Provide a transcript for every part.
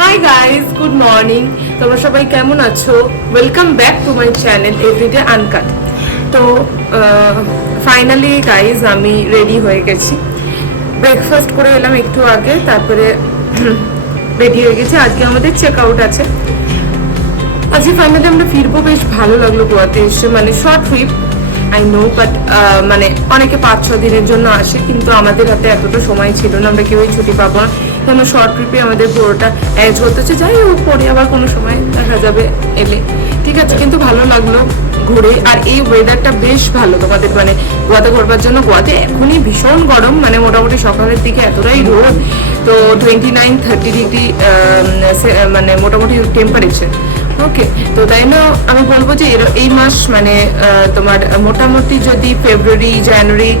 Hi guys, good morning. তোমরা সবাই কেমন আছো? Welcome back to my channel everyday uncut. তো ফাইনালি গাইস আমি রেডি হয়ে গেছি। ব্রেকফাস্ট করে এলাম একটু আগে, তারপরে রেডি হয়ে গেছি। আজকে আমাদের চেক আউট আছে। আজকে ফাইনালি আমরা ফিরবো। বেশ ভালো লাগলো গোয়াতে এসে, মানে short trip I know, but মানে অনেকে 5-6 দিনের জন্য আসে, কিন্তু আমাদের হাতে এতটা সময় ছিল না, আমরা কেউই ছুটি পাবো না। কেন শর্ট ট্রিপে আমাদের পুরোটা অ্যারেঞ্জ করতে হচ্ছে। যাই হোক, পরে আবার কোনো সময় দেখা যাবে এলে, ঠিক আছে। কিন্তু ভালো লাগলো ঘুরে। আর এই ওয়েদারটা বেশ ভালো তোমাদের, মানে গোয়াতে ঘুরবার জন্য। গোয়াতে এখনই ভীষণ গরম, মানে মোটামুটি সকালের দিকে এতটাই রোদ, তো 29-30 ডিগ্রি মানে মোটামুটি টেম্পারেচার। ওকে, তো তাই না আমি বলবো যে এই মাস মানে তোমার মোটামুটি যদি ফেব্রুয়ারি জানুয়ারি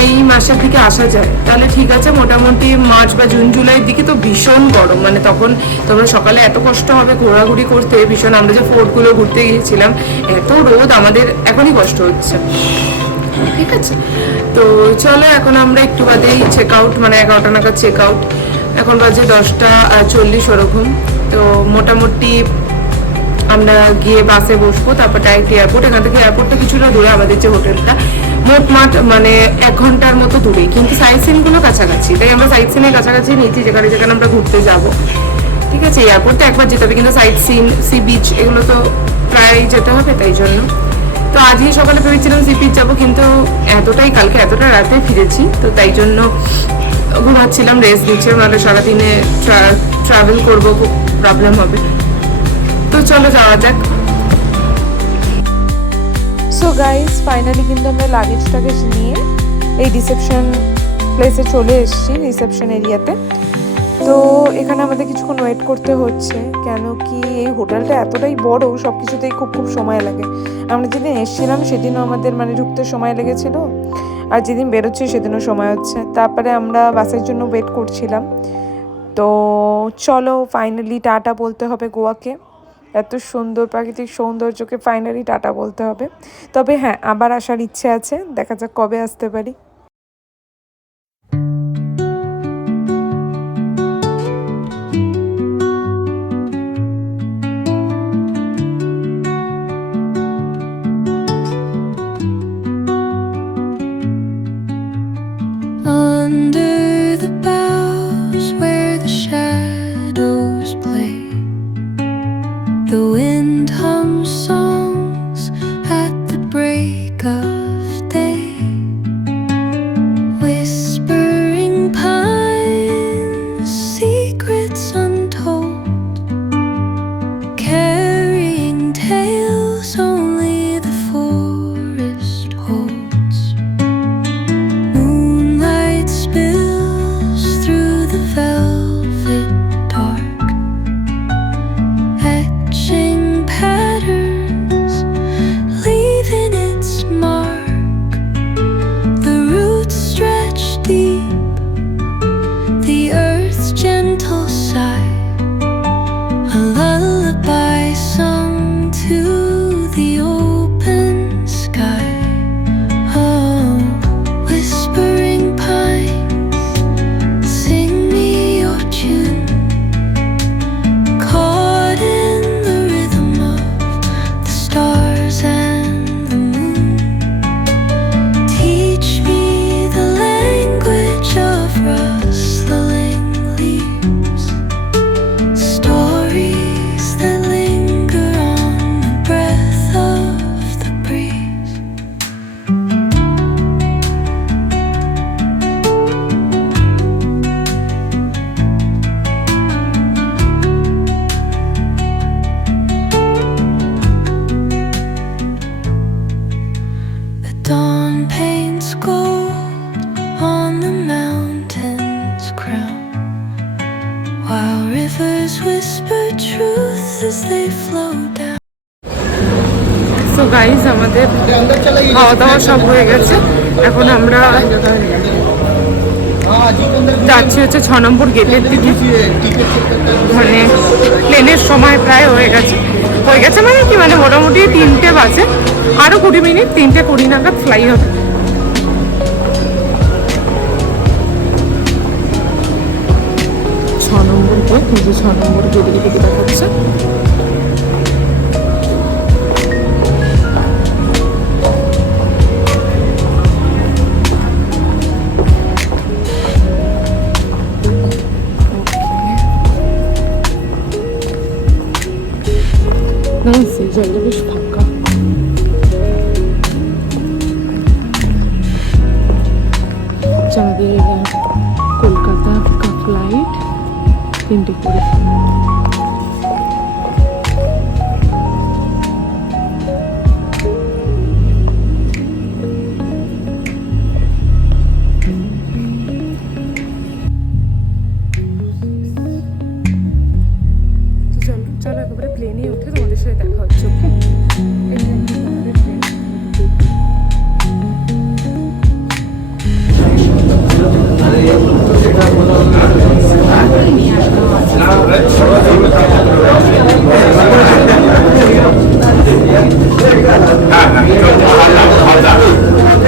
এই মাসের দিকে আসা যায় তাহলে ঠিক আছে। মোটামুটি মার্চ বা জুন জুলাইয়ের দিকে তো ভীষণ গরম, মানে তখন তোমরা সকালে এত কষ্ট হবে ঘোরাঘুরি করতে ভীষণ। আমরা যে ফোর্টগুলো ঘুরতে গিয়েছিলাম, এত রোদ, আমাদের এখনই কষ্ট হচ্ছে, ঠিক আছে। তো চলো, এখন আমরা একটু বাদেই চেক আউট, মানে 11টা নাগাদ চেক আউট। এখন বাজে 10:40 ওরকম। তো মোটামুটি আমরা গিয়ে বাসে বসবো, তারপর ডাইরেক্ট এয়ারপোর্ট। এখান থেকে এয়ারপোর্টটা কিছুটা দূরে, আমাদের যে হোটেলটা মোটমাট মানে 1 ঘন্টার মতো দূরে, কিন্তু সাইট সিনগুলো কাছাকাছি। তাই আমরা সাইট সিনের কাছাকাছি নিয়েছি, যেখানে যেখানে আমরা ঘুরতে যাব, ঠিক আছে। এয়ারপোর্টে একবার যেতে হবে, কিন্তু সাইট সিন, সি বিচ এগুলো তো প্রায় যেতে হবে, তাই জন্য। তো আজই সকালে ভেবেছিলাম সি বিচ যাবো, কিন্তু কালকে এতটা রাতে ফিরেছি, তো তাই জন্য ঘুমাচ্ছিলাম, রেস্ট নিচ্ছিলাম, নাহলে সারাদিনে ট্রাভেল করবো, খুব প্রবলেম হবে। তো চলো যাওয়া যাক। সো গাইস, ফাইনালি কিন্তু আমরা লাগেজটাকে নিয়ে এই রিসেপশন প্লেসে চলে এসেছি, রিসেপশন এরিয়াতে। তো এখানে আমাদের কিছুক্ষণ ওয়েট করতে হচ্ছে, কেন কি এই হোটেলটা এতটাই বড়, সব কিছুতেই খুব সময় লাগে। আমরা যেদিন এসেছিলাম সেদিনও আমাদের মানে ঢুকতে সময় লেগেছিল, আর যেদিন বেরোচ্ছি সেদিনও সময় হচ্ছে। তারপরে আমরা বাসের জন্য ওয়েট করছিলাম। তো চলো ফাইনালি টাটা বলতে হবে গোয়াকে। এত সুন্দর প্রাকৃতিক সৌন্দর্যকে ফাইনালি টাটা বলতে হবে। তবে হ্যাঁ, আবার আসার ইচ্ছে আছে, দেখা যাক কবে আসতে পারি। Under the boughs where the shadows play, the wind hums songs at the break of day. Whispering pines, secrets untold, carrying tales only the forest holds. Moonlight spills through the velvet dark, etching patterns, leaving its mark. The roots stretch deep, the earth's gentle sigh, a lullaby sung to the open sky. Oh, whispering pines, sing me your tune, caught in the rhythm of the stars and the moon. Teach me the language of rustling leaves, stories that linger on the breath of the breeze. The dawn paints gold on the mountain's crown, while rivers whisper truth as they flow down. So guys, আমাদের খাওয়া দাওয়া সব হয়ে গেছে। এখন আমরা যাচ্ছি হচ্ছে 6 নম্বর গেটের দিকে। মানে প্লেনের সময় প্রায় হয়ে গেছে মানে কি, মানে মোটামুটি 3টে বাজে, আরও 20 মিনিট, 3:20 নাগাদ ফ্লাই হবে। 6 নম্বর গেট এই যে 6 নম্বর গেটে গেটে দেখাচ্ছে। না সেই জায়গাটা বেশ ফাঁকা। আমাদের কলকাতা ফ্লাইট 3টে করে। চলো একেবারে প্লেনে উঠে তোমাদের সাথে দেখা হচ্ছে। ওকে,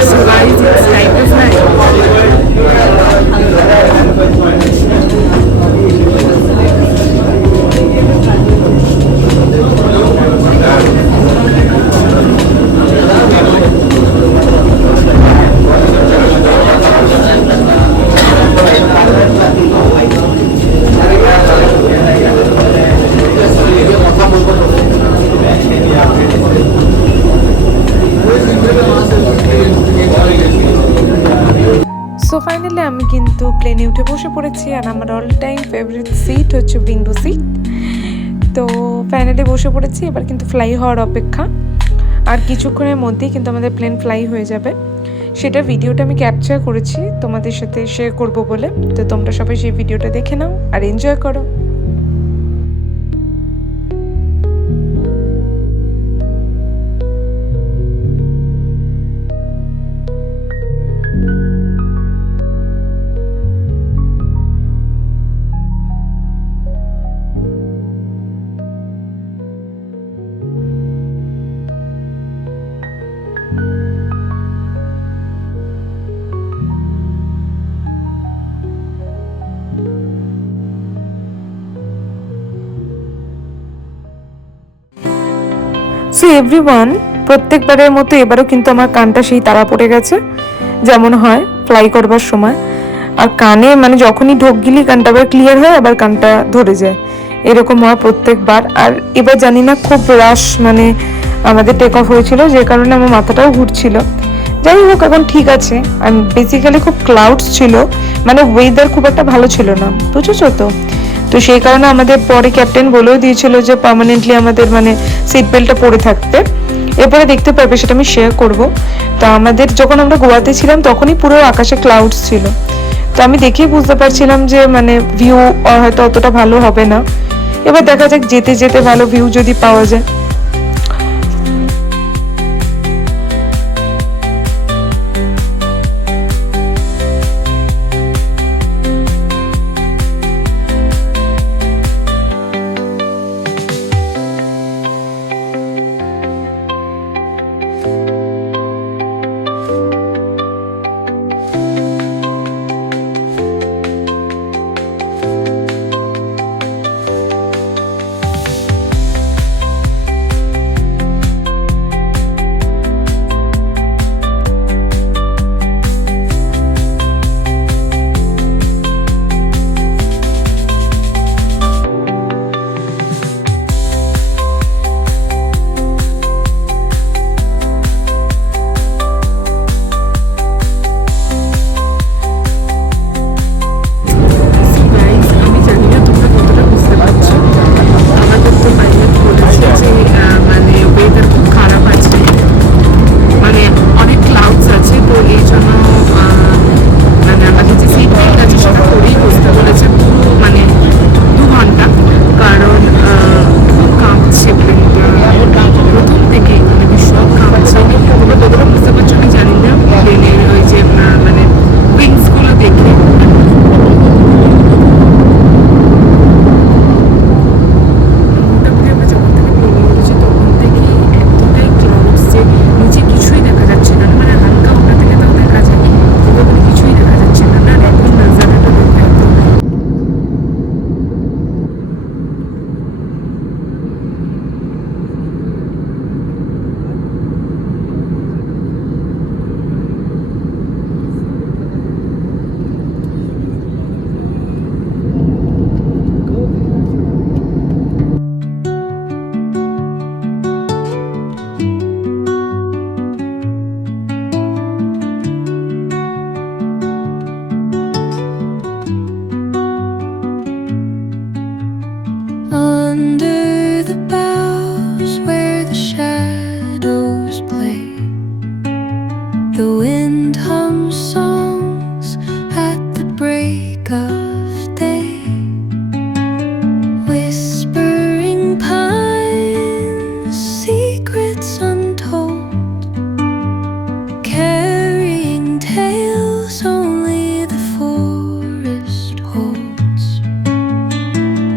so guys, it's time to fly. So finally আমি কিন্তু প্লেনে উঠে বসে পড়েছি, আর আমার অল টাইম ফেভারিট সিট হচ্ছে উইন্ডো সিট। তো ফাইনালি বসে পড়েছি, এবার কিন্তু ফ্লাই হওয়ার অপেক্ষা। আর কিছুক্ষণের মধ্যেই কিন্তু আমাদের প্লেন ফ্লাই হয়ে যাবে। সেটা ভিডিওটা আমি ক্যাপচার করেছি তোমাদের সাথে শেয়ার করব বলে। তো তোমরা সবাই সেই ভিডিওটা দেখে নাও আর এনজয় করো। সো এভরিওয়ান, প্রত্যেকবারের মতো এবারও কিন্তু আমার কানটা সেই তাড়া পড়ে গেছে, যেমন হয় ফ্লাই করবার সময়। আর কানে মানে যখনই ঢোক গিলি কানটা আবার ক্লিয়ার হয়, আবার কানটা ধরে যায়, এরকম হয় প্রত্যেকবার। আর এবার জানি না, খুব রাশ মানে আমাদের টেক অফ হয়েছিল, যে কারণে আমার মাথাটাও ঘুরছিল। যাই হোক, এখন ঠিক আছে। আর বেসিক্যালি খুব ক্লাউডস ছিল, মানে ওয়েদার খুব একটা ভালো ছিল না, বুঝেছো তো। তো সেই কারণে আমাদের পরে ক্যাপ্টেন বলেও দিয়েছিল যে পার্মানেন্টলি আমাদের মানে সিট বেল্টটা পরে থাকতে। এরপরে দেখতে পারবে, সেটা আমি শেয়ার করব। তো আমাদের যখন আমরা গোয়াতে ছিলাম তখনই পুরো আকাশে ক্লাউডস ছিল। তো আমি দেখেই বুঝতে পারছিলাম যে মানে ভিউ হয়তো অতটা ভালো হবে না। এবার দেখা যাক, যেতে যেতে ভালো ভিউ যদি পাওয়া যায়। under the boughs where the shadows play. The wind hums songs at the break of day. Whispering pines, secrets untold, carrying tales only the forest holds.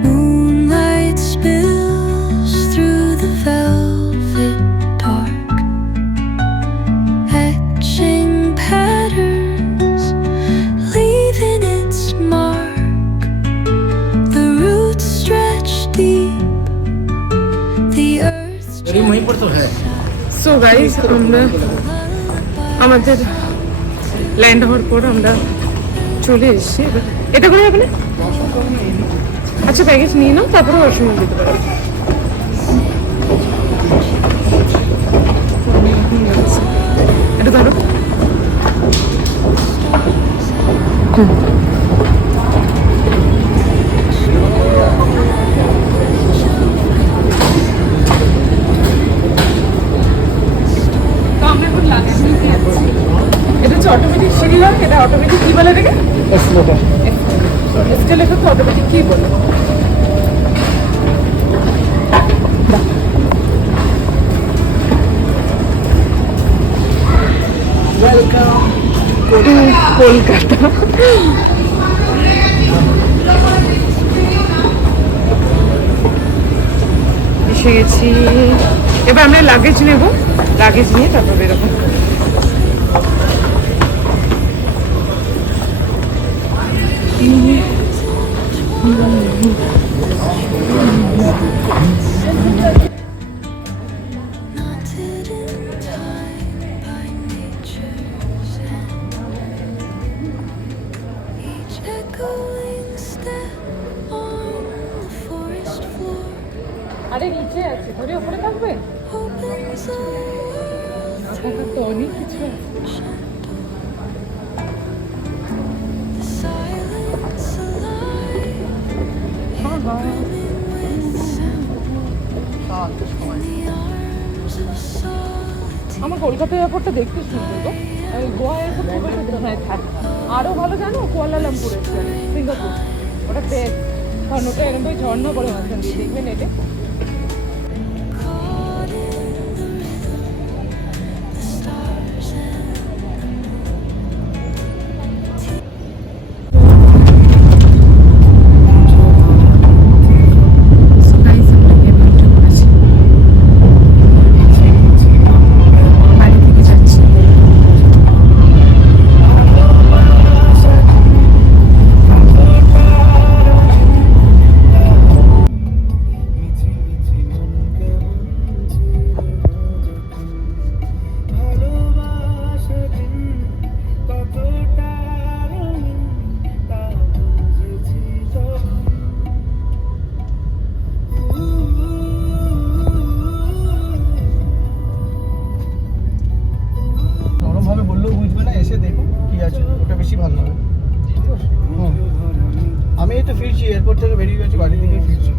Moonlight spills through the velvet dark, etching patterns, leaving its mark. The roots stretch deep, the earth मेरी वहीं पर तो है। So guys আমরা আমাদের land হওয়ার পর আমরা চলে এসেছি। এবার এটা করে যাবে না? আচ্ছা প্যাকেজ নিয়ে নাও, তারপরে ওয়াশরুমে দিতে পারো। এটা ধরো। তো আমরা এখন লাগেজ নিতে যাচ্ছি। এটা হচ্ছে অটোমেটিক সিঁড়ি হয়, এটা অটোমেটিক কি বলে এটাকে? এসকেলেটর তো অটোমেটিক কি বলে? কলকাতা। এসে গেছি। এবার আমরা লাগেজ নেব, লাগেজ নিয়ে তারপর বেরোবো। knotted in time by nature's hand. Each echoing step on the forest floor আরে নিচে আছে, ধরে ওপরে থাকবে? opens a world আপনার তো অনেক কিছু আছে। the silence alive, brimming with sound. In the arms of solitude, আমার কলকাতা এয়ারপোর্টটা দেখতে সুন্দর গো। আর গোয়া এয়ারপোর্ট খুব একটা ভালো থাকে। আরও ভালো জানো কুয়ালালামপুরের সিঙ্গাপুর, ওটা বেস্ট। কারণ ওটা এরকম ওই ঝর্ণা পড়ে মাঝখান দিয়ে, দেখবেন এটা। caught in the rhythm, the stars and বাড়ি থেকে যাচ্ছি। নরম ভাবে বললেও বুঝবে না, এসে দেখো কি আছে, ওটা বেশি ভালো হবে। আমি এই তো ফিরছি, এয়ারপোর্ট থেকে বেরিয়ে গেছি, বাড়ি থেকে ফিরছি।